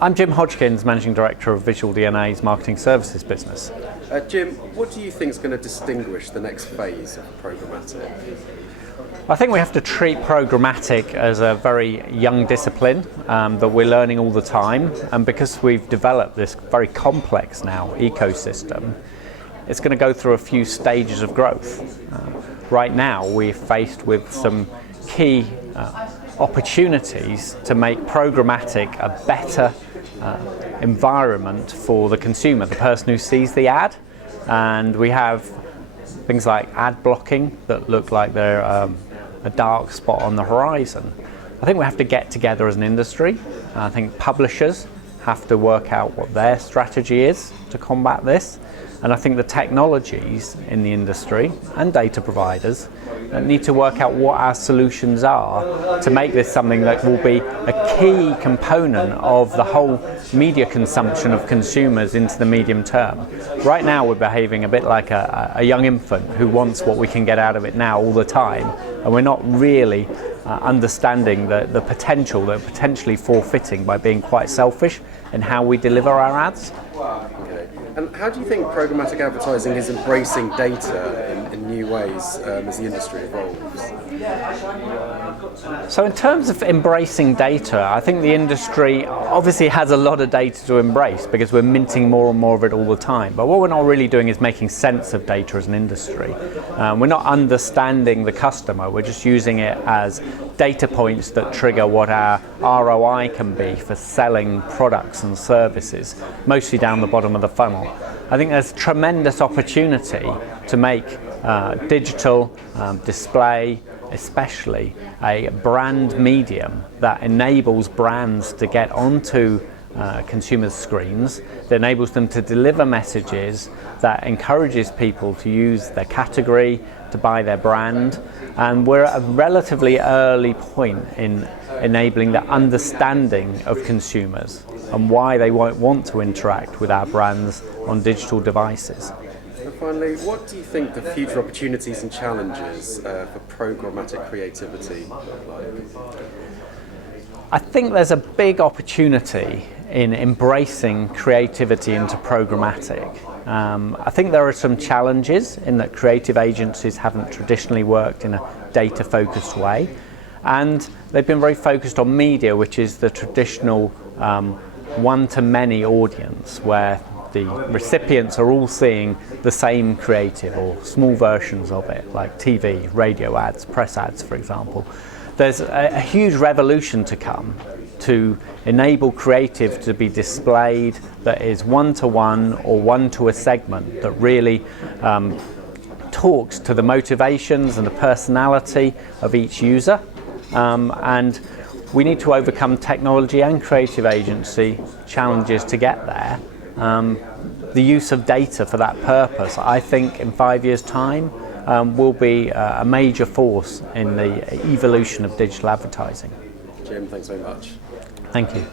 I'm Jim Hodgkins, Managing Director of VisualDNA's Marketing Services business. Jim, what do you think is going to distinguish the next phase of programmatic? I think we have to treat programmatic as a very young discipline that we're learning all the time, and because we've developed this very complex now ecosystem, it's going to go through a few stages of growth. Right now we're faced with some key opportunities to make programmatic a better environment for the consumer, the person who sees the ad. And we have things like ad blocking that look like they're a dark spot on the horizon. I think we have to get together as an industry. I think publishers have to work out what their strategy is to combat this. And I think the technologies in the industry and data providers need to work out what our solutions are to make this something that will be a key component of the whole media consumption of consumers into the medium term. Right now we're behaving a bit like a young infant who wants what we can get out of it now all the time, and we're not really understanding the potential that we're potentially forfeiting by being quite selfish in how we deliver our ads. Okay. And how do you think programmatic advertising is embracing data in new ways as the industry evolves? So in terms of embracing data, I think the industry obviously has a lot of data to embrace because we're minting more and more of it all the time. But what we're not really doing is making sense of data as an industry. We're not understanding the customer, we're just using it as data points that trigger what our ROI can be for selling products and services, mostly down the bottom of the funnel. I think there's tremendous opportunity to make digital display, especially a brand medium that enables brands to get onto consumers' screens, that enables them to deliver messages, that encourages people to use their category, to buy their brand. And we're at a relatively early point in enabling the understanding of consumers and why they won't want to interact with our brands on digital devices. And finally, what do you think the future opportunities and challenges for programmatic creativity look like? I think there's a big opportunity in embracing creativity into programmatic. I think there are some challenges in that creative agencies haven't traditionally worked in a data-focused way, and they've been very focused on media, which is the traditional one-to-many audience, where the recipients are all seeing the same creative or small versions of it, like TV, radio ads, press ads, for example. There's a huge revolution to come to enable creative to be displayed that is one-to-one or one-to-a-segment that really talks to the motivations and the personality of each user. And we need to overcome technology and creative agency challenges to get there. The use of data for that purpose, I think in 5 years' time, will be a major force in the evolution of digital advertising. Jim, thanks very much. Thank you.